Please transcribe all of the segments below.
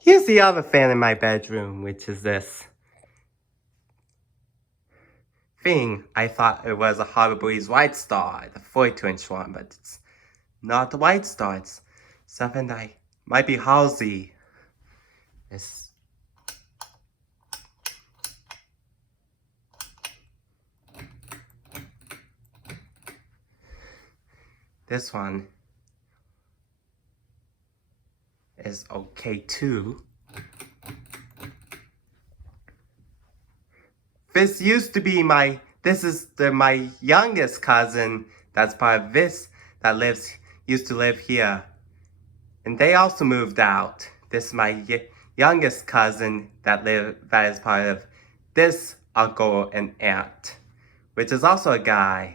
Here's the other fan in my bedroom, which is this thing. I thought it was a Harbor Breeze White Star, the 42-inch one, but it's not the White Star. It's something that might be Halsey. This one is okay too. This used to be my youngest cousin that's part of this that used to live here. And they also moved out. This is my youngest cousin that is part of this uncle and aunt, which is also a guy.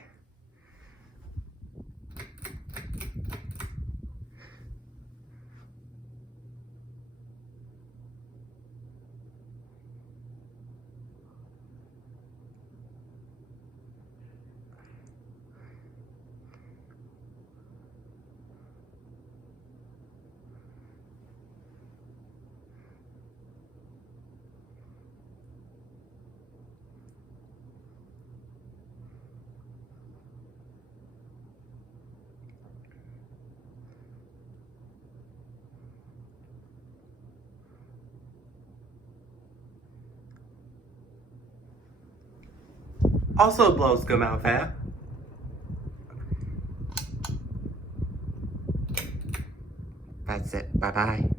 Also blows good mouth hair. That's it. Bye-bye.